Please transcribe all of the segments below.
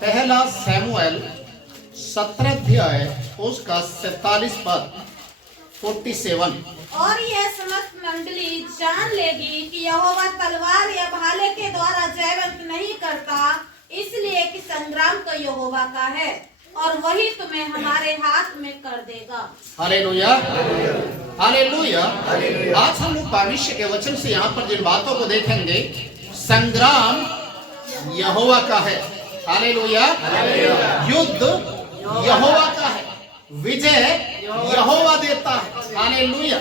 पहला सैमुएल 17 अध्याय उसका 47 पद 47। और यह समस्त मंडली जान लेगी कि यहोवा तलवार या भाले के द्वारा जयवंत नहीं करता, इसलिए कि संग्राम तो यहोवा का है और वही तुम्हें हमारे हाथ में कर देगा। Hallelujah, hallelujah. आज हम लोग परमेश्वर के वचन से यहाँ पर जिन बातों को देखेंगे, संग्राम यहोवा का है। हालेलुया। युद्ध यहोवा का है, विजय यहोवा देता है। हालेलुया।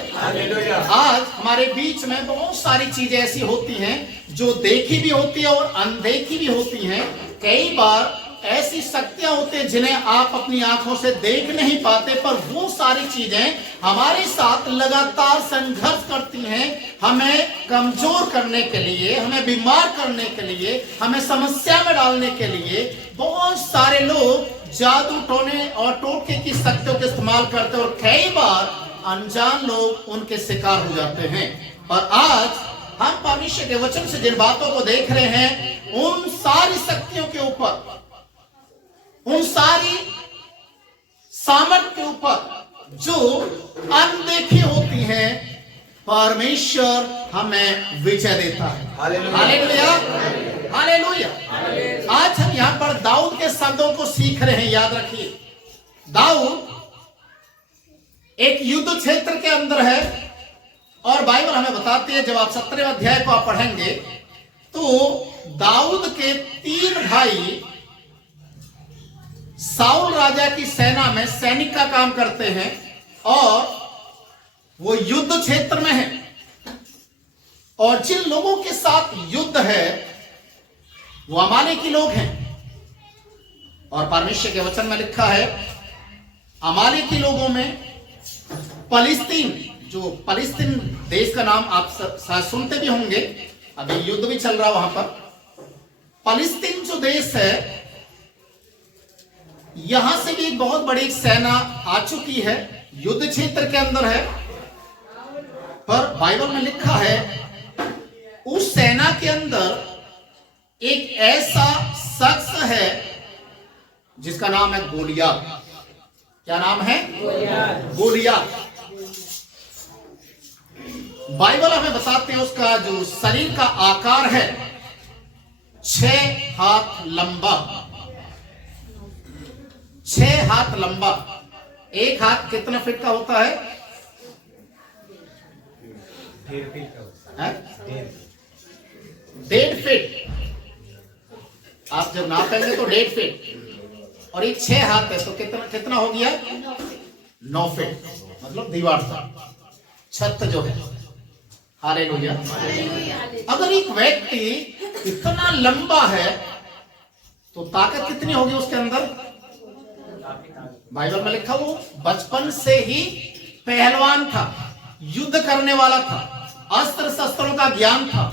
आज हमारे बीच में बहुत सारी चीजें ऐसी होती हैं जो देखी भी होती है और अनदेखी भी होती हैं। कई बार ऐसी शक्तियां होती हैं जिन्हें आप अपनी आंखों से देख नहीं पाते, पर वो सारी चीजें हमारे साथ लगातार संघर्ष करती हैं, हमें कमजोर करने के लिए, हमें बीमार करने के लिए, हमें समस्या में डालने के लिए। बहुत सारे लोग जादू टोने और टोटके की शक्तियों का इस्तेमाल करते हैं और कई बार अनजान लोग उनके शिकार हो जाते हैं। और आज हम परमेश्वर के वचन से जिन बातों को देख रहे हैं, उन सारी शक्तियों के ऊपर, उन सारी सामर्थ के ऊपर जो अनदेखी होती हैं, परमेश्वर हमें विजय देता है। Hallelujah, hallelujah. आज हम यहाँ पर दाऊद के शब्दों को सीख रहे हैं। याद रखिए, दाऊद एक युद्ध क्षेत्र के अंदर है और बाइबल हमें बताती है, जब आप 17वें अध्याय को आप पढ़ेंगे तो दाऊद के 3 भाई साउल राजा की सेना में सैनिक का काम करते हैं और वो युद्ध क्षेत्र में है। और जिन लोगों के साथ युद्ध है वो अमालेकी लोग हैं। और परमेश्वर के वचन में लिखा है, अमालेकी लोगों में फलिस्तीन, जो फलिस्तीन देश का नाम आप शायद सुनते भी होंगे, अभी युद्ध भी चल रहा वहां पर। फलिस्तीन जो देश है, यहां से भी एक बहुत बड़ी सेना आ चुकी है, युद्ध क्षेत्र के अंदर है। पर बाइबल में लिखा है, उस सेना के अंदर एक ऐसा शख्स है जिसका नाम है गोलियत। क्या नाम है? गोलियत। बाइबल हमें बताते हैं उसका जो शरीर का आकार है 6 हाथ लंबा, 6 हाथ लंबा। एक हाथ कितना फीट का होता है? 1.5 फीट का होता है। 1.5 फीट। आप जब नापेंगे तो 1.5 फीट और एक 6 हाथ है तो कितना कितना हो गया? 9 फीट। मतलब दीवार तक, छत जो है। हालेलुया। अगर एक व्यक्ति इतना लंबा है तो ताकत कितनी होगी उसके अंदर? बाइबल में लिखा, वो बचपन से ही पहलवान था, युद्ध करने वाला था, अस्त्र शस्त्रों का ज्ञान था।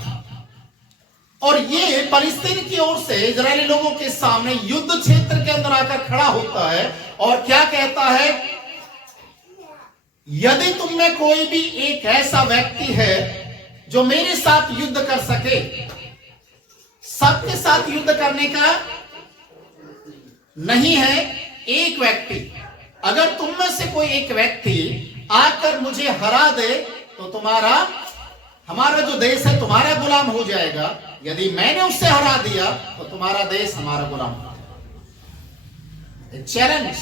और ये फलिस्तीन की ओर से इजरायली लोगों के सामने युद्ध क्षेत्र के अंदर आकर खड़ा होता है और क्या कहता है? यदि तुम में कोई भी एक ऐसा व्यक्ति है जो मेरे साथ युद्ध कर सके, सबके साथ युद्ध करने का नहीं है, एक व्यक्ति, अगर तुम में से कोई एक व्यक्ति आकर मुझे हरा दे तो हमारा जो देश है तुम्हारा गुलाम हो जाएगा। यदि मैंने उससे हरा दिया तो तुम्हारा देश हमारा गुलाम हो जाएगा। चैलेंज।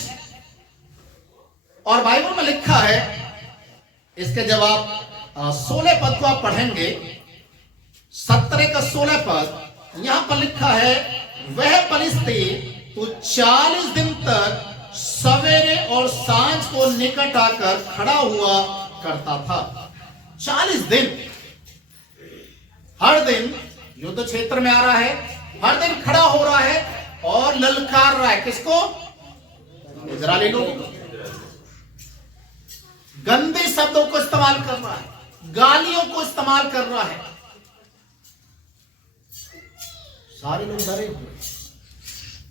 और बाइबल में लिखा है, इसके जब आप 16 पद को आप पढ़ेंगे, 17 का 16 पद, यहां पर लिखा है, वह फलिस्तीन तो 40 दिन तक सवेरे और सांझ को निकट आकर खड़ा हुआ करता था। 40 दिन, हर दिन युद्ध क्षेत्र में आ रहा है, हर दिन खड़ा हो रहा है और ललकार रहा है। किसको? इजरायली लोगों को। गंदे शब्दों को इस्तेमाल कर रहा है, गालियों को इस्तेमाल कर रहा है। सारे लोग डरे हुए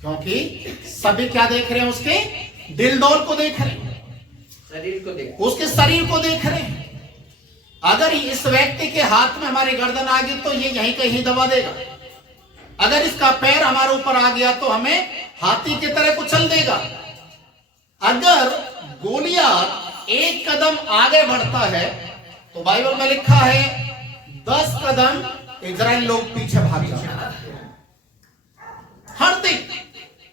क्योंकि सभी क्या देख रहे हैं? उसके दिल दौल को देख रहे हैं, शरीर को देख, उसके शरीर को देख रहे हैं। अगर इस व्यक्ति के हाथ में हमारी गर्दन आ गई तो ये यहीं कहीं दबा देगा। अगर इसका पैर हमारे ऊपर आ गया तो हमें हाथी की तरह कुचल देगा। अगर गोलियात एक कदम आगे बढ़ता है तो बाइबल में लिखा है 10 कदम इजराइल लोग पीछे भाग जाते। हर दिन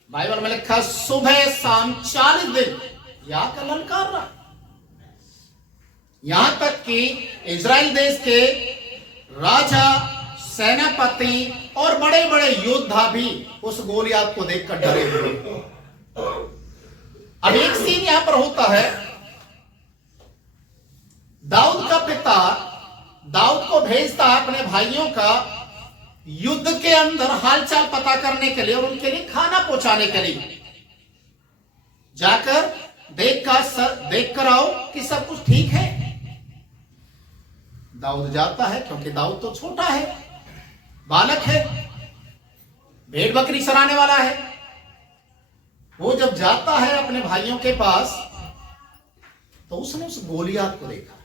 बाइबल में लिखा सुबह शाम 40 दिन या का ललकार रहा। यहां तक कि इजराइल देश के राजा, सेनापति और बड़े बड़े योद्धा भी उस गोलियात को देखकर डरे हुए। अब एक सीन यहां पर होता है, दाऊद का पिता दाऊद को भेजता है अपने भाइयों का युद्ध के अंदर हालचाल पता करने के लिए और उनके लिए खाना पहुंचाने के लिए। जाकर देख कर आओ कि सब कुछ ठीक है। दाऊद जाता है क्योंकि दाऊद तो छोटा है, बालक है, भेड़ बकरी चराने वाला है। वो जब जाता है अपने भाइयों के पास तो उसने उस गोलियात को देखा।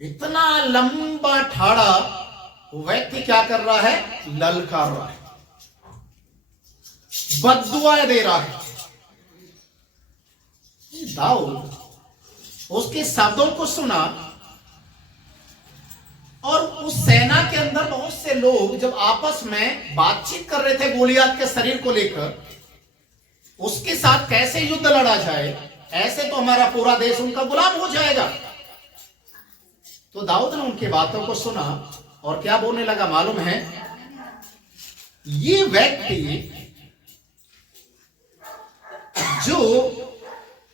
इतना लंबा ठाड़ा वो व्यक्ति क्या कर रहा है, ललकार रहा है, बद्दुआएं दे रहा है। दाऊद उसके शब्दों को सुना और उस सेना के अंदर बहुत से लोग जब आपस में बातचीत कर रहे थे गोलियात के शरीर को लेकर, उसके साथ कैसे युद्ध लड़ा जाए, ऐसे तो हमारा पूरा देश उनका गुलाम हो जाएगा। तो दाऊद ने उनकी बातों को सुना और क्या बोलने लगा मालूम है, ये व्यक्ति जो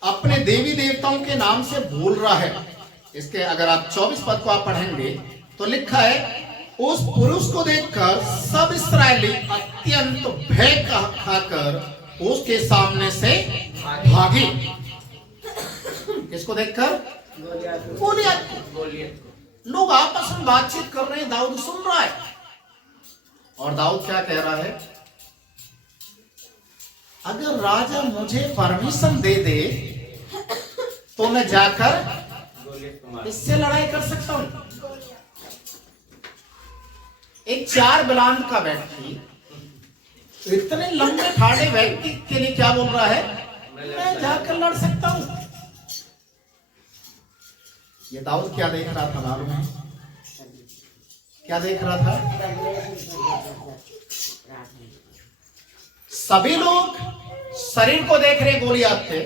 अपने देवी देवताओं के नाम से बोल रहा है, इसके अगर आप 24 पद को आप पढ़ेंगे तो लिखा है उस पुरुष को देखकर सब इस्राएली अत्यंत भय खाकर उसके सामने से भागे। किसको देखकर? गोलियत को। लोग आपस में बातचीत कर रहे हैं, दाऊद सुन रहा है और दाऊद क्या कह रहा है, अगर राजा मुझे परमिशन दे दे तो मैं जाकर इससे लड़ाई कर सकता हूं। एक 4 बिलांद का व्यक्ति इतने लंबे ठाड़े व्यक्ति के लिए क्या बोल रहा है, मैं जाकर लड़ सकता हूं। ये दाऊद क्या देख रहा था मालूम है? क्या देख रहा था? सभी लोग शरीर को देख रहे गोलियात थे,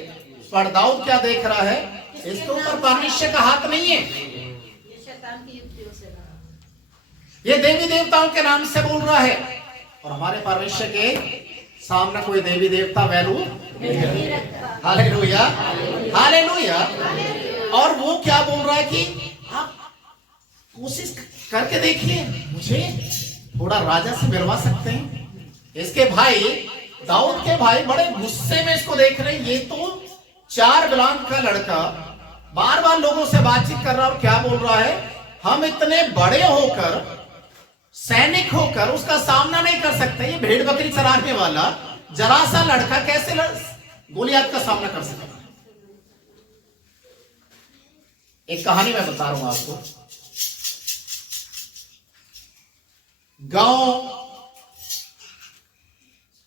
पर दाऊद क्या देख रहा है, इसके ऊपर परमेश्वर का हाथ नहीं है। ये देवी देवताओं के नाम से बोल रहा है और हमारे परमेश्वर के सामने कोई देवी देवता वैल्यू नहीं रखता। Hallelujah, hallelujah. और वो क्या बोल रहा है कि आप कोशिश करके देखिए, मुझे थोड़ा राजा से मिलवा सकते हैं। इसके भाई, दाऊद के भाई बड़े गुस्से में इसको देख रहे हैं। ये तो 4 बिलान का लड़का बार बार लोगों से बातचीत कर रहा और क्या बोल रहा है, हम इतने बड़े होकर, सैनिक होकर उसका सामना नहीं कर सकते। ये भेड़ बकरी चराने वाला जरा सा लड़का कैसे गोलियात का सामना कर सकता है? एक कहानी मैं बता रहा हूं आपको।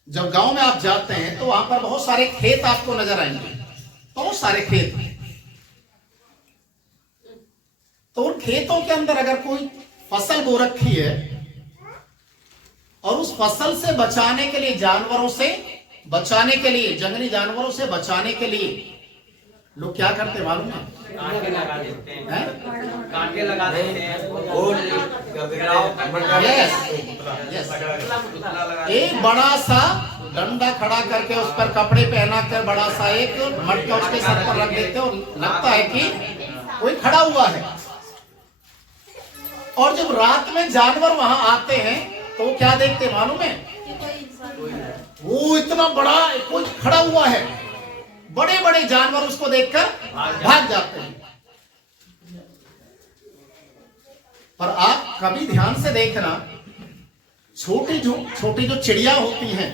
जब गांव में आप जाते हैं तो वहां पर बहुत सारे खेत आपको नजर आएंगे, बहुत सारे खेत। तो उन खेतों के अंदर अगर कोई फसल बो रखी है और उस फसल से बचाने के लिए, जानवरों से बचाने के लिए, जंगली जानवरों से बचाने के लिए लोग क्या करते मालूम है? कांटे लगा देते हैं, कांटे लगा देते हैं, एक बड़ा सा डंडा खड़ा करके उस पर कपड़े पहना कर बड़ा सा एक मटका उसके सर पर रख देते और लगता है कि कोई खड़ा हुआ है। और जब रात में जानवर वहां आते हैं तो वो क्या देखते मालूम है? वो इतना बड़ा कोई खड़ा हुआ है, बड़े बड़े जानवर उसको देखकर भाग जाते हैं। पर आप कभी ध्यान से देखना, छोटी जो चिड़िया होती हैं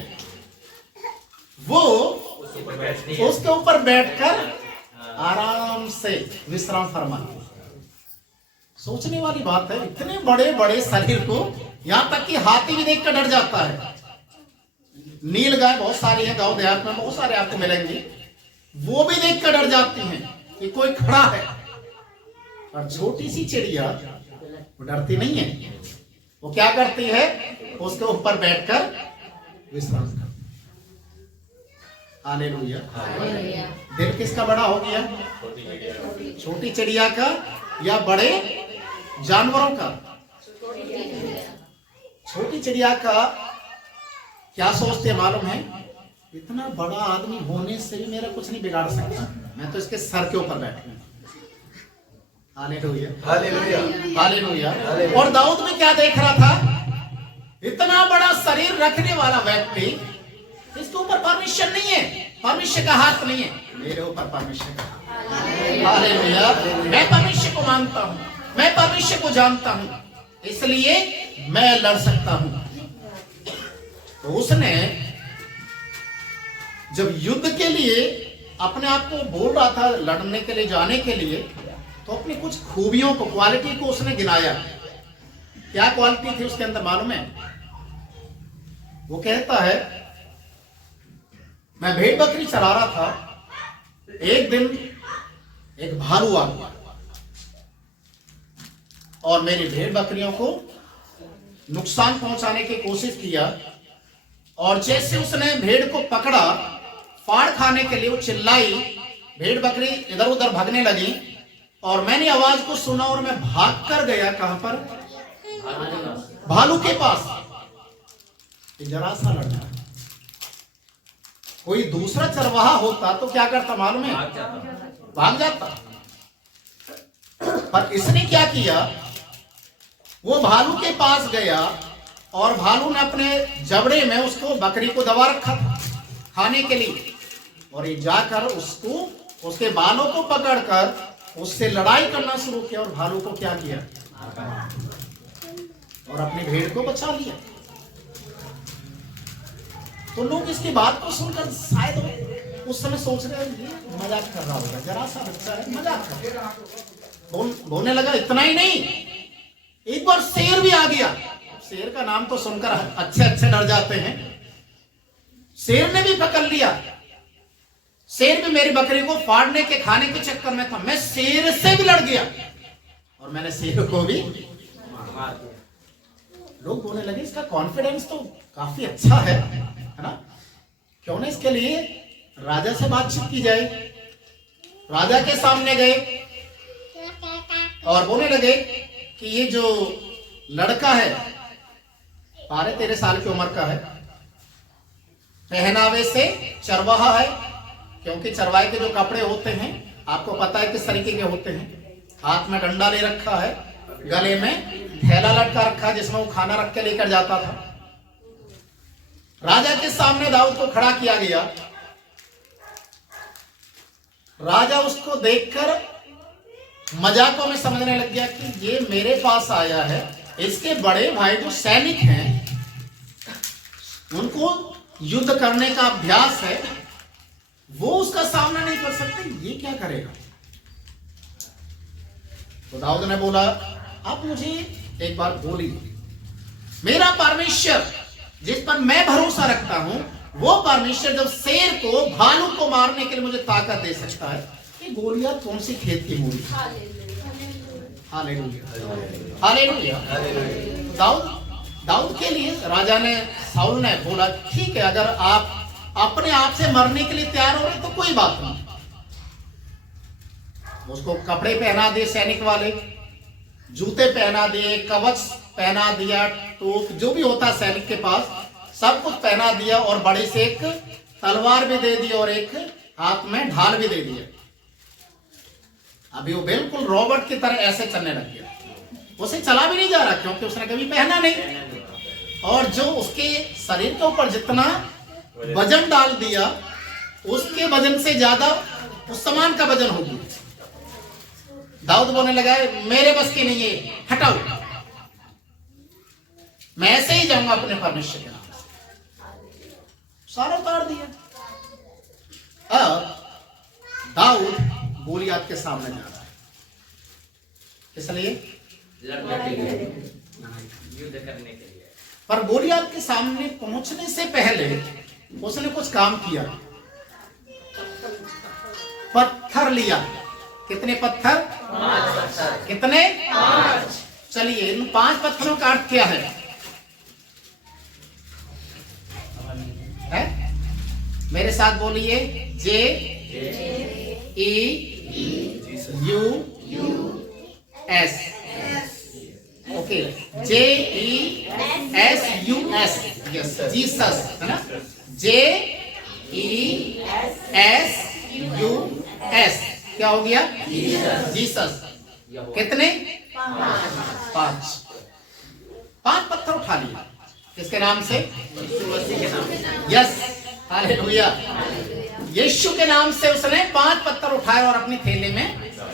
वो उसके ऊपर बैठकर आराम से विश्राम फरमाती है। सोचने वाली बात है, इतने बड़े बड़े शरीर को, यहां तक कि हाथी भी देखकर डर जाता है। नील गाय बहुत सारी है, गांव देहात में बहुत सारे आपको मिलेंगे, वो भी देख कर डर जाती हैं कि कोई खड़ा है। और छोटी सी चिड़िया वो डरती नहीं है, वो क्या करती है, उसके ऊपर बैठकर विश्राम करती। हालेलुया। दिल किसका बड़ा हो गया? छोटी चिड़िया का या बड़े जानवरों का? छोटी चिड़िया का क्या सोचते हैं मालूम है? इतना बड़ा आदमी होने से भी मेरा कुछ नहीं बिगाड़ सकता, मैं तो इसके सर के ऊपर बैठूंगा। Hallelujah, hallelujah, hallelujah. और दाऊद में क्या देख रहा था? इतना बड़ा शरीर रखने वाला व्यक्ति, इसके ऊपर परमिशन नहीं है, परमिशन का हाथ नहीं है, मेरे ऊपर परमिशन का हाथ। हालेलुया। मैं परमिशन को मानता हूं, मैं परमिशन को जानता हूं, इसलिए मैं लड़ सकता हूं। तो उसने जब युद्ध के लिए अपने आप को बोल रहा था, लड़ने के लिए जाने के लिए, तो अपनी कुछ खूबियों को, क्वालिटी को उसने गिनाया। क्या क्वालिटी थी उसके अंदर मालूम है? वो कहता है, मैं भेड़ बकरी चरा रहा था, एक दिन एक भालू आ गया और मेरी भेड़ बकरियों को नुकसान पहुंचाने की कोशिश किया। और जैसे उसने भेड़ को पकड़ा, फाड़ खाने के लिए वो चिल्लाई, भेड़ बकरी इधर उधर भागने लगी और मैंने आवाज को सुना और मैं भाग कर गया। कहां पर? भालू के पास। जरा सा लड़का, कोई दूसरा चरवाहा होता तो क्या करता मालूम है? भाग जाता। पर इसने क्या किया, वो भालू के पास गया और भालू ने अपने जबड़े में उसको, बकरी को दबा रखा था खाने के लिए, और ये जाकर उसको, उसके बालों को पकड़कर उससे लड़ाई करना शुरू किया और भालू को क्या किया, और अपनी भेड़ को बचा लिया। तो लोग इसकी बात को सुनकर शायद उस समय सोच रहे हैं ये मजाक कर रहा होगा, जरा सा बच्चा है मजाक कर रहा है। बोलने लगा। इतना ही नहीं, एक बार शेर भी आ गया। शेर का नाम तो सुनकर अच्छे अच्छे डर जाते हैं। शेर ने भी पकड़ लिया। शेर भी मेरी बकरी को फाड़ने के, खाने के चक्कर में था। मैं शेर से भी लड़ गया और मैंने शेर को भी मार दिया। लोग बोलने लगे इसका कॉन्फिडेंस तो काफी अच्छा है ना, क्यों ना इसके लिए राजा से बातचीत की जाए। राजा के सामने गए और बोलने लगे कि ये जो लड़का है 12-13 साल की उम्र का है, पहनावे से चरवाहा है, क्योंकि चरवाहे के जो कपड़े होते हैं आपको पता है किस तरीके के होते हैं। हाथ में डंडा ले रखा है, गले में थैला लटका रखा है जिसमें वो खाना रख के लेकर जाता था। राजा के सामने दाऊद को खड़ा किया गया। राजा उसको देखकर मजाकों में समझने लग गया कि ये मेरे पास आया है, इसके बड़े भाई जो सैनिक हैं उनको युद्ध करने का अभ्यास है, वो उसका सामना नहीं कर सकते, ये क्या करेगा। तो दाऊद ने बोला, आप मुझे एक बार बोलिए, मेरा परमेश्वर जिस पर मैं भरोसा रखता हूं, वो परमेश्वर जब शेर को, भालू को मारने के लिए मुझे ताकत दे सकता है, ये गोलियात कौन सी खेत की मूली। Hallelujah, hallelujah. दाऊद के लिए राजा ने, साउल ने बोला, ठीक है, अगर आप अपने आप से मरने के लिए तैयार हो रहे तो कोई बात नहीं। उसको कपड़े पहना दिए सैनिक वाले, जूते पहना दिए, कवच पहना दिया, टोप जो भी होता है सैनिक के पास, सब कुछ पहना दिया और बड़ी से एक तलवार भी दे दी और एक हाथ में ढाल भी दे दिया। अभी वो बिल्कुल रॉबर्ट की तरह ऐसे चलने लग गया। उसे चला भी नहीं जा रहा क्योंकि उसने कभी पहना नहीं, और जो उसके शरीर के ऊपर जितना वजन डाल दिया उसके वजन से ज्यादा उस सामान का वजन हो गया। दाऊद बोलने लगा, मेरे बस की नहीं है, हटाओ, मैं ऐसे ही जाऊंगा अपने परमेश्वर के नाम से। सारा उतार दिया। अब दाऊद गोलियात के सामने जा रहा है, इसलिए लड़ने के लिए, युद्ध करने के लिए। पर गोलियात के सामने पहुंचने से पहले उसने कुछ काम किया, पत्थर लिया। कितने पत्थर? 5 कितने? 5। चलिए इन 5 पत्थरों का अर्थ क्या है? मेरे साथ बोलिए, J E U S. Okay, J E S U S, yes, Jesus, है ना? J E S U S क्या हो गया? जीसस। कितने? 5। 5 पत्थर उठा लिया। किसके नाम से? Yes, hallelujah. यीशु के नाम से उसने 5 पत्थर उठाए और अपनी थैले में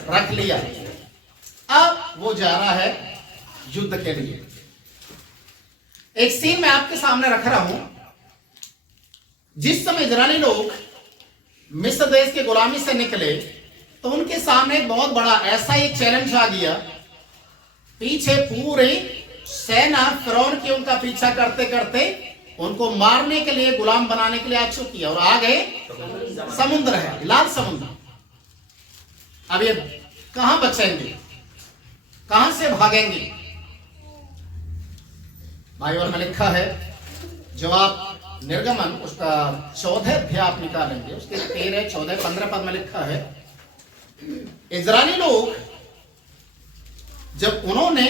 रख लिया। अब वो जा रहा है युद्ध के लिए। एक सीन मैं आपके सामने रख रहा हूं। जिस समय इजरायली लोग मिस्र देश की गुलामी से निकले तो उनके सामने एक बहुत बड़ा ऐसा एक चैलेंज आ गया। पीछे पूरी सेना फिरौन की उनका पीछा करते करते उनको मारने के लिए, गुलाम बनाने के लिए आ चुकी है और आ गए समुद्र है, लाल समुद्र। अब ये कहां बचेंगे, कहां से भागेंगे? भाई और में लिखा है, जब आप निर्गमन उसका 14 अध्याय आप निकालेंगे, उसके 13, 14, 15 पद में लिखा है, इजरायली लोग जब उन्होंने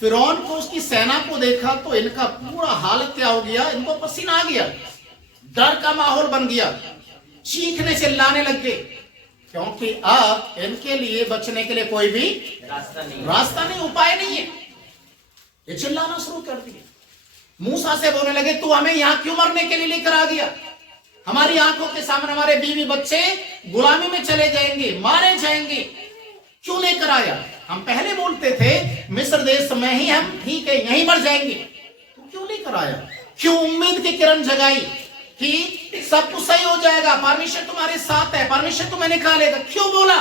फिरौन को, उसकी सेना को देखा तो इनका पूरा हालत क्या हो गया? इनको पसीना आ गया, डर का माहौल बन गया, चीखने चिल्लाने लग गए, क्योंकि अब इनके लिए बचने के लिए कोई भी रास्ता नहीं, उपाय नहीं है। ये चिल्लाना शुरू कर दिए। मूसा से बोलने लगे, तू हमें यहां क्यों मरने के लिए लेकर आ गया? हमारी आंखों के सामने हमारे बीवी बच्चे गुलामी में चले जाएंगे, मारे जाएंगे, क्यों लेकर आया? हम पहले बोलते थे मिस्र देश में ही हम ठीक है, यहीं मर जाएंगे, तो क्यों लेकर आया? क्यों उम्मीद की किरण जगाई कि सब कुछ सही हो जाएगा, परमेश्वर तुम्हारे साथ है, परमेश्वर तुम्हें निकालेगा, क्यों बोला?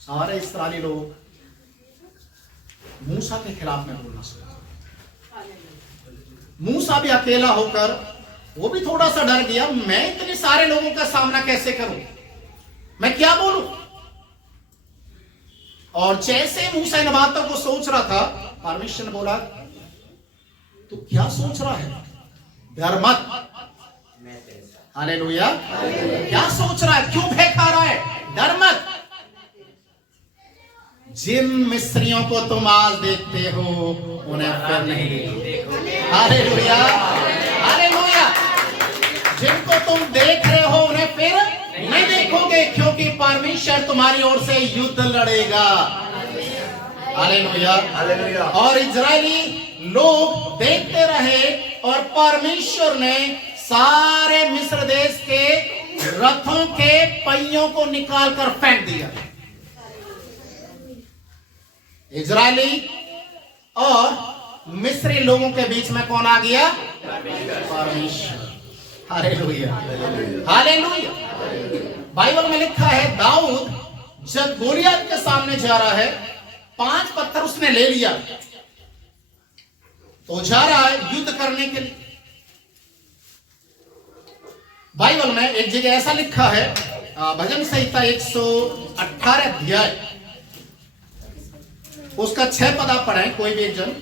सारे इस्राएली लोग मूसा के खिलाफ में बोलना शुरू। मूसा भी अकेला होकर वो भी थोड़ा सा डर गया, मैं इतने सारे लोगों का सामना कैसे करूं, मैं क्या बोलूं? और जैसे मूसा इन बातों को सोच रहा था, परमेश्वर ने बोला, तू क्या सोच रहा है? डर मत। हालेलुया। क्या सोच रहा है? क्यों भय खा रहा है? डर मत। जिन मिस्रियों को तुम आज देखते हो उन्हें फिर नहीं देखोगे। Hallelujah, hallelujah. जिनको तुम देख रहे हो उन्हें फिर नहीं देखोगे, क्योंकि परमेश्वर तुम्हारी ओर से युद्ध लड़ेगा। Hallelujah, hallelujah. और इजरायली लोग देखते रहे और परमेश्वर ने सारे मिस्र देश के रथों के पहियों को निकालकर फेंक दिया। इजरायली और मिस्री लोगों के बीच में कौन आ गया? परमेश्वर। Hallelujah, hallelujah. बाइबल में लिखा है, दाऊद जब गोलियत के सामने जा रहा है, 5 पत्थर उसने ले लिया तो जा रहा है युद्ध करने के लिए। बाइबल में एक जगह ऐसा लिखा है, भजन संहिता 118 अध्याय उसका 6 पद आप पढ़ें, कोई भी एक जन।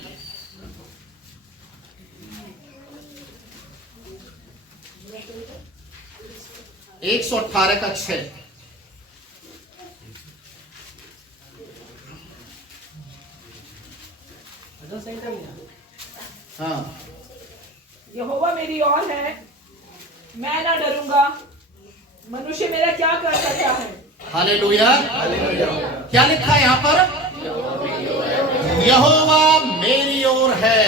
एक 118 का 6। हाँ। यहोवा मेरी ओर है, मैं ना डरूंगा, मनुष्य मेरा क्या कर सकता है? हालेलुया, क्या लिखा है यहाँ पर? यहोवा मेरी ओर है।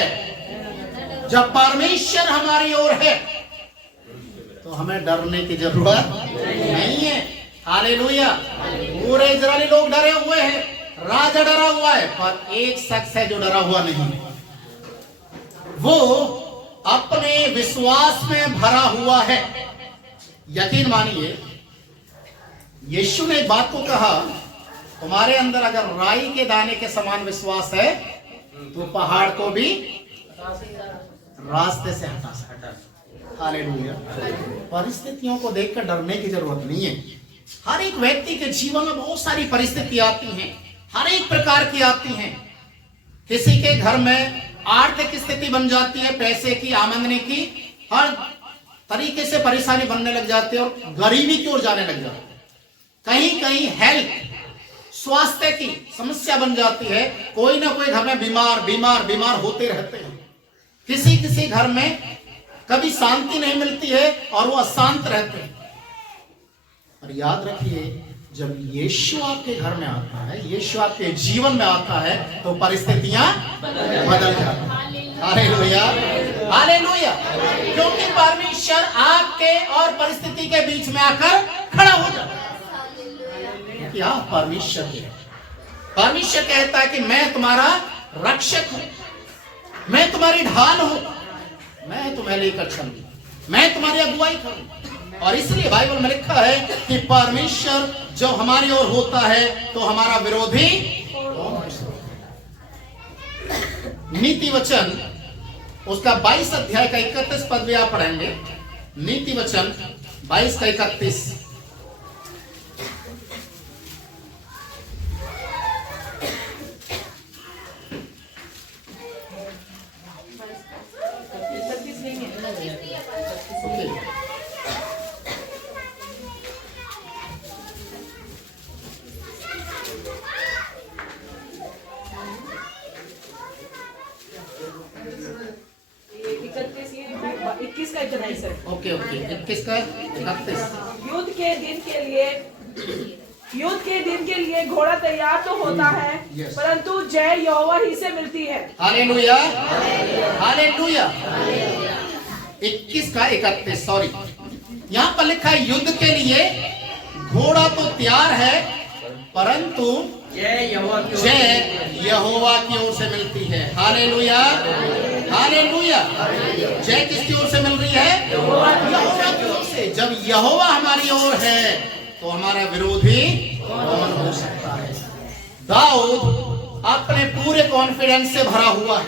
जब परमेश्वर हमारी ओर है तो हमें डरने की जरूरत नहीं है। हालेलुया। पूरे इजरायली लोग डरे हुए हैं, राजा डरा हुआ है, पर एक शख्स है जो डरा हुआ नहीं। वो अपने विश्वास में भरा हुआ है। यकीन मानिए, यीशु ने एक बात को कहा, तुम्हारे अंदर अगर राई के दाने के समान विश्वास है तो पहाड़ को भी रास्ते से हटा सकता। हालेलुया। परिस्थितियों को देखकर डरने की जरूरत नहीं है। हर एक व्यक्ति के जीवन में बहुत सारी परिस्थितियां आती हैं, हर एक प्रकार की आती हैं। किसी के घर में आर्थिक स्थिति बन जाती है, पैसे की, आमदनी की, हर तरीके से परेशानी बनने लग जाती है और गरीबी की ओर जाने लग जाती है। कहीं कहीं हेल्थ, स्वास्थ्य की समस्या बन जाती है। कोई ना कोई घर में बीमार होते रहते हैं। किसी किसी घर में कभी शांति नहीं मिलती है और वो अशांत रहते हैं। और याद रखिए, जब यीशु आपके घर में आता है, यीशु आपके जीवन में आता है, तो परिस्थितियां बदल जाती हैं। Hallelujah, hallelujah. क्योंकि परमेश्वर आपके और परिस्थिति के बीच में आकर खड़ा हो जाता है। क्या परमेश्वर है? परमेश्वर कहता है कि मैं तुम्हारा रक्षक हूं, मैं तुम्हारी ढाल हूं, मैं तुम्हें लेकर चलूंगा, मैं तुम्हारी अगुवाई करूंगा। और इसलिए बाइबल में लिखा है कि परमेश्वर जब हमारी ओर होता है तो हमारा विरोधी कौन हो सकता है? नीति वचन उसका 22 अध्याय का 31 पद भी आप पढ़ेंगे। नीति वचन 22 का 31। ओके ओके, 21 का 31। युद्ध के दिन के लिए घोड़ा तैयार तो होता है, परंतु जय यहोवा ही से मिलती है। Hallelujah, hallelujah. 21 का 31, सॉरी, यहाँ पर लिखा है युद्ध के लिए घोड़ा तो तैयार है, परंतु जय यहोवा की ओर से मिलती है। Hallelujah, hallelujah. जय किसकी ओर से मिल रही है? यहोवा की ओर से। जब यहोवा हमारी ओर है तो हमारा विरोधी कौन हो सकता है? दाऊद अपने पूरे कॉन्फिडेंस से भरा हुआ है।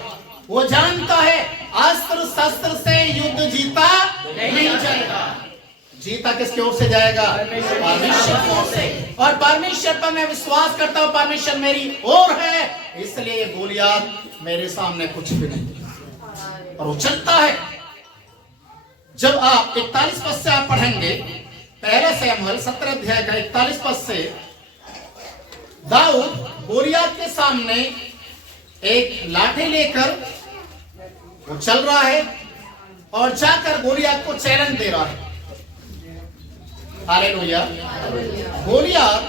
वो जानता है अस्त्र शस्त्र से युद्ध जीता नहीं जाएगा। जीता किसकी ओर से जाएगा? परमेश्वर की ओर से। और परमेश्वर पर मैं विश्वास करता हूं, परमेश्वर मेरी ओर है, इसलिए ये गोलियत मेरे सामने कुछ भी नहीं। और वो चलता है। जब आप 41 पद से आप पढ़ेंगे, पहला शमूएल 17 अध्याय का 41 पद से, दाऊद गोलियत के सामने एक लाठी लेकर वो चल रहा है और जाकर गोलियत को चैलेंज दे रहा है। हालेलुया। गोलियत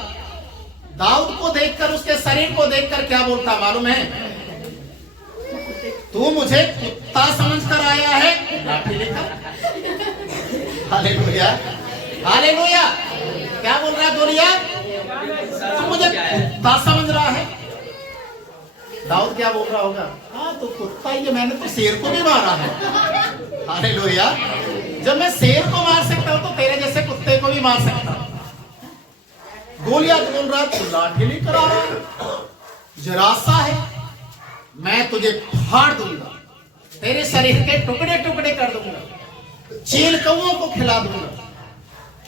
दाऊद को देखकर, उसके शरीर को देखकर क्या बोलता मालूम है? तू मुझे कुत्ता समझकर आया है, लाठी लेकर। Hallelujah, hallelujah. क्या बोल रहा है गोलियत? तू मुझे कुत्ता समझ रहा है। दाऊद क्या बोल रहा होगा? हाँ तो कुत्ता ही है, मैंने तो शेर को भी मारा है। हालेलुया। जब मैं शेर को मार सकता हूं तो तेरे जैसे कुत्ते को भी मार सकता हूं। गोलियत बोल रहा तू लाठी लेकर आ रहा है, जरा सा है, मैं तुझे फाड़ दूंगा, तेरे शरीर के टुकड़े टुकड़े कर दूंगा, चील कौओं को खिला दूंगा।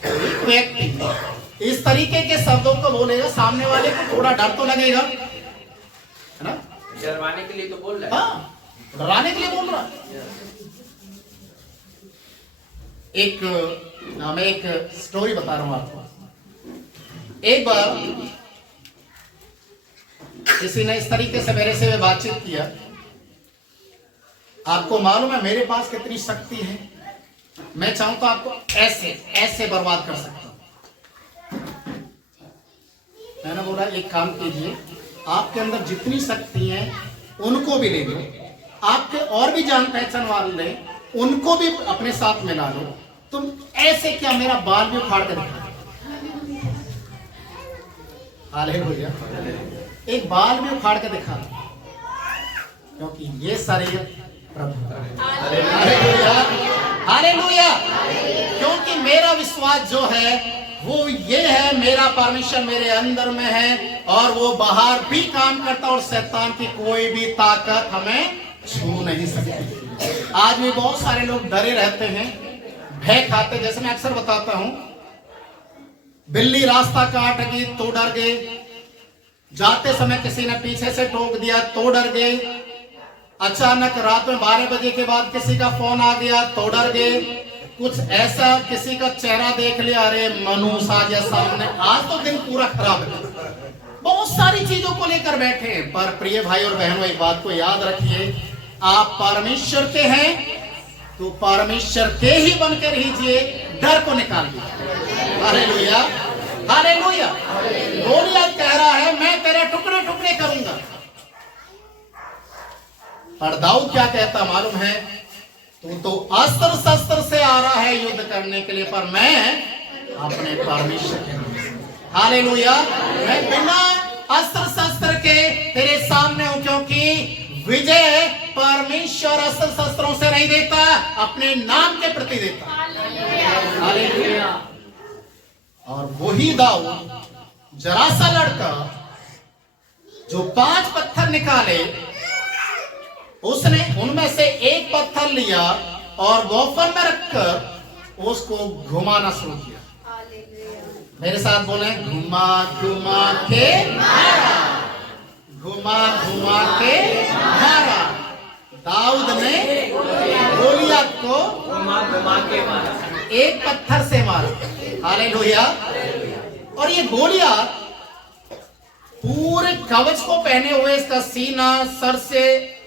एक व्यक्ति इस तरीके के शब्दों को बोलेगा, सामने वाले को थोड़ा डर तो लगेगा, है ना? डरवाने के लिए तो बोल रहा है। हाँ, डराने के लिए बोल रहा। मैं एक स्टोरी बता रहा हूं आपको। एक बार किसी ने इस तरीके से मेरे से बातचीत किया। आपको मालूम है मेरे पास कितनी शक्ति है? मैं चाहूं तो आपको ऐसे ऐसे बर्बाद कर सकता हूं। मैंने बोला एक काम कीजिए, आपके अंदर जितनी शक्ति है उनको भी ले लो, आपके और भी जान पहचान वाले उनको भी अपने साथ मिला लो। तुम ऐसे क्या मेरा बाल भी उखाड़ कर दिखा। हालेलुया। एक बाल भी उखाड़ के दिखा, क्योंकि ये शरीर प्रभु। Hallelujah, hallelujah. क्योंकि मेरा विश्वास जो है वो ये है, मेरा परमेश्वर मेरे अंदर में है और वो बाहर भी काम करता और शैतान की कोई भी ताकत हमें छू नहीं सकती। आज भी बहुत सारे लोग डरे रहते हैं, भय खाते। जैसे मैं अक्सर बताता हूं, बिल्ली रास्ता काट गई तो डर गए, जाते समय किसी ने पीछे से ठोक दिया तो डर गए, अचानक रात में 12 बजे के बाद किसी का फोन आ गया तो डर गए, कुछ ऐसा किसी का चेहरा देख लिया, अरे मनुष्य आ गया सामने, आज तो दिन पूरा खराब है। बहुत सारी चीजों को लेकर बैठे हैं। पर प्रिय भाई और बहनों, एक बात को याद रखिए, आप परमेश्वर के हैं तो परमेश्वर के ही बनकर रहिए, डर को निकाल दीजिए। Hallelujah, hallelujah. गोलियत कह रहा है मैं तेरे टुकड़े टुकड़े करूंगा, पर दाऊद क्या कहता मालूम है, तू तो अस्त्र शस्त्र से आ रहा है युद्ध करने के लिए, पर मैं अपने परमेश्वर के नाम से, हालेलुया, मैं बिना अस्त्र शस्त्र के तेरे सामने हूं, क्योंकि विजय परमेश्वर अस्त्र शस्त्रों से नहीं देता, अपने नाम के प्रति देता। हालेलुया। और वही दाऊद, जरा सा लड़का जो 5 पत्थर निकाले, उसने उनमें से एक पत्थर लिया और गोफन में रखकर उसको घुमाना शुरू किया। मेरे साथ बोले, घुमा घुमा के मारा, घुमा घुमा के मारा। दाऊद ने गोलियत को घुमा घुमा के मारा, एक पत्थर से मारा। हालेलुया। और ये गोलियत पूरे कवच को पहने हुए, इसका सीना सर से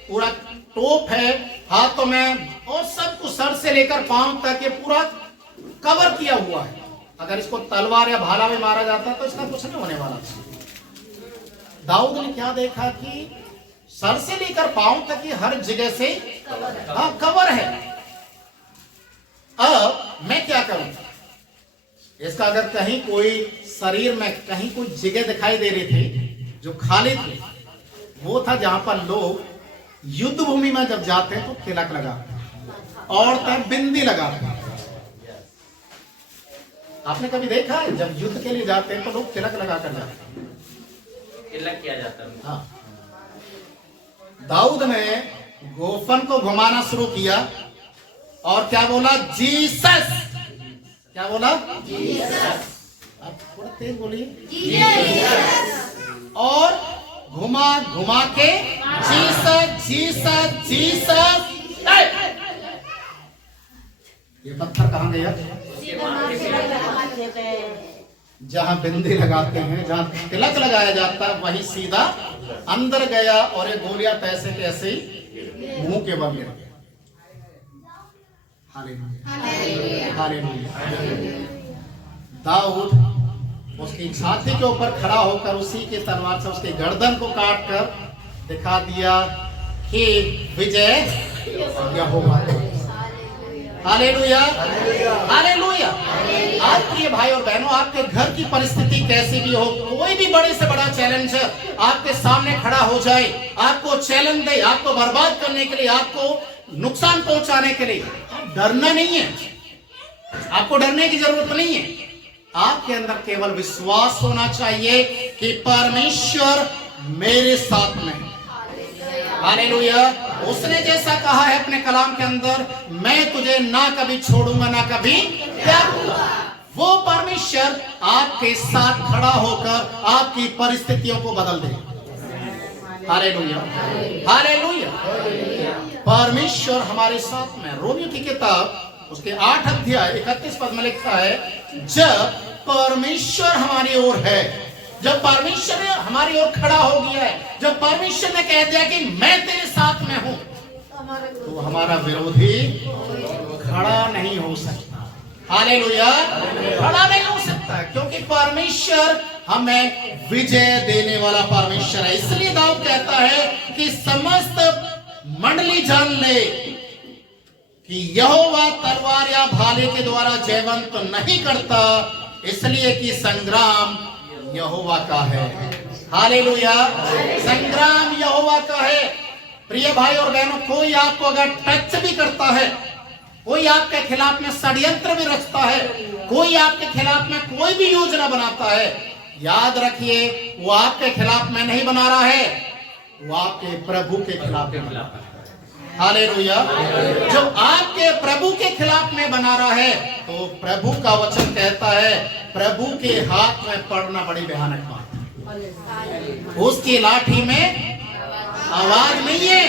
पूरा टोप है, हाथों में, और सब कुछ सर से लेकर पांव तक ये पूरा कवर किया हुआ है। अगर इसको तलवार या भाला में मारा जाता तो इसका कुछ नहीं होने वाला था। दाऊद ने क्या देखा कि सर से लेकर पांव तक की हर जगह से कवर है। अब मैं क्या करूं, इसका अगर कहीं कोई शरीर में कहीं कोई जगह दिखाई दे रही थी जो खाली थी, वो था जहां पर लोग युद्ध भूमि में जब जाते हैं तो तिलक लगाते, औरतें बिंदी लगाते हैं। आपने कभी देखा है जब युद्ध के लिए जाते हैं तो लोग तिलक लगा कर जाते हैं, तिलक किया जाता है। हाँ। दाऊद ने गोफन को घुमाना शुरू किया और क्या बोला, जीसस। क्या बोला, जीसस। आप थोड़ा तेज बोलिए, जीसस। और घुमा घुमा के जीसस जीसस जीसस। ये पत्थर कहां गया, जहां बिंदी लगाते हैं, जहां तिलक लगाया जाता है, वही सीधा अंदर गया और ये गोलियां ऐसे के ऐसे ही मुंह के बल गिर गया। Hallelujah, hallelujah. दाऊद उसकी छाती के ऊपर खड़ा होकर उसी के तलवार से उसके गर्दन को काट कर दिखा दिया कि विजय यहोवा का। Hallelujah, hallelujah. आज प्रिय भाई और बहनों, आपके घर की परिस्थिति कैसी भी हो, कोई भी बड़े से बड़ा चैलेंज आपके सामने खड़ा हो जाए, आपको चैलेंज दे, आपको बर्बाद करने के लिए, आपको नुकसान पहुंचाने के लिए, डरना नहीं है। आपको डरने की जरूरत नहीं है। आपके अंदर केवल विश्वास होना चाहिए कि परमेश्वर मेरे साथ में है। हालेलुया। उसने जैसा कहा है अपने कलाम के अंदर, मैं तुझे ना कभी छोड़ूंगा ना कभी त्यागूंगा। वो परमेश्वर आपके साथ खड़ा होकर आपकी परिस्थितियों को बदल दे। Hallelujah, hallelujah. परमेश्वर हमारे साथ में। रोमियो की किताब उसके 8 अध्याय 31 पद में लिखा है, जब परमेश्वर हमारी ओर है, जब परमेश्वर हमारी ओर खड़ा हो गया है, जब परमेश्वर ने कह दिया कि मैं तेरे साथ में हूं, तो हमारा विरोधी खड़ा नहीं हो सकता। हालेलुया, खड़ा नहीं हो सकता, क्योंकि परमेश्वर हमें विजय देने वाला परमेश्वर है। इसलिए दाऊद कहता है कि समस्त मंडली जान ले कि यहोवा तलवार या भाले के द्वारा जयवंत नहीं करता, इसलिए कि संग्राम यहोवा का है। हालेलुया, संग्राम यहोवा का है। प्रिय भाई और बहनों, कोई आपको अगर टच भी करता है, कोई आपके खिलाफ में षड्यंत्र भी रचता है, कोई आपके खिलाफ में कोई भी योजना बनाता है, याद रखिए वो आपके खिलाफ में नहीं बना रहा है, वो आपके प्रभु के खिलाफ है। हालेलुया। जब आपके प्रभु के खिलाफ में बना रहा है तो प्रभु का वचन कहता है प्रभु के हाथ में पड़ना बड़ी भयानक बात है। उसकी लाठी में आवाज नहीं है,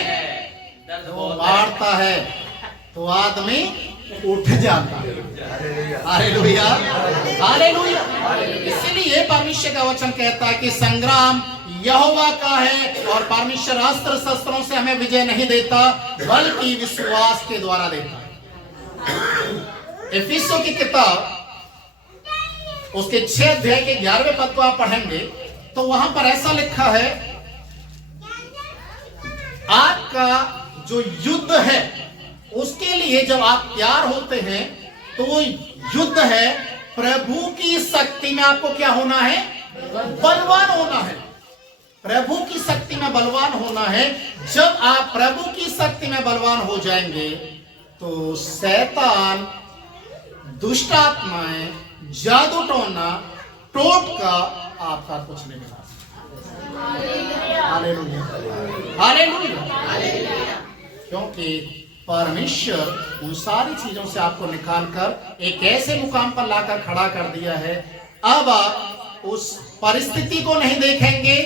वो मारता है तो आदमी उठ जाता है। Hallelujah, hallelujah. इसीलिए परमेश्वर का वचन कहता है कि संग्राम यहोवा का है और परमेश्वर अस्त्र शस्त्रों से हमें विजय नहीं देता बल्कि विश्वास के द्वारा देता है। इफिसियों की किताब उसके 6 अध्याय के 11वें पद को आप पढ़ेंगे तो वहां पर ऐसा लिखा है आपका जो युद्ध है उसके लिए जब आप तैयार होते हैं तो वो युद्ध है प्रभु की शक्ति में आपको क्या होना है? बलवान होना है। प्रभु की शक्ति में बलवान होना है। जब आप प्रभु की शक्ति में बलवान हो जाएंगे तो शैतान, दुष्ट आत्माएं, जादू टोना, टोटका आपका कुछ नहीं बना सकता। Hallelujah, hallelujah. क्योंकि परमेश्वर उन सारी चीजों से आपको निकालकर एक ऐसे मुकाम पर लाकर खड़ा कर दिया है। अब आप उस परिस्थिति को नहीं देखेंगे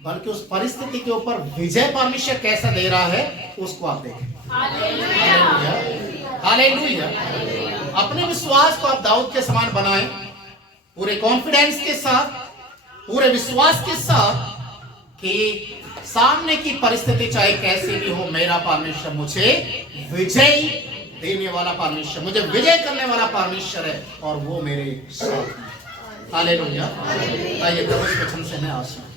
बल्कि उस परिस्थिति के ऊपर विजय परमेश्वर कैसा दे रहा है उसको आप देखेंगे। Hallelujah, hallelujah. अपने विश्वास को आप दाऊद के समान बनाएं, पूरे कॉन्फिडेंस के साथ, पूरे विश्वास के साथ कि सामने की परिस्थिति चाहे कैसी भी हो मेरा परमेश्वर मुझे विजय देने वाला परमेश्वर, मुझे विजय करने वाला परमेश्वर है और वो मेरे साथ है। हालेलुया। आइए प्रभु के वचन से मैं आशीष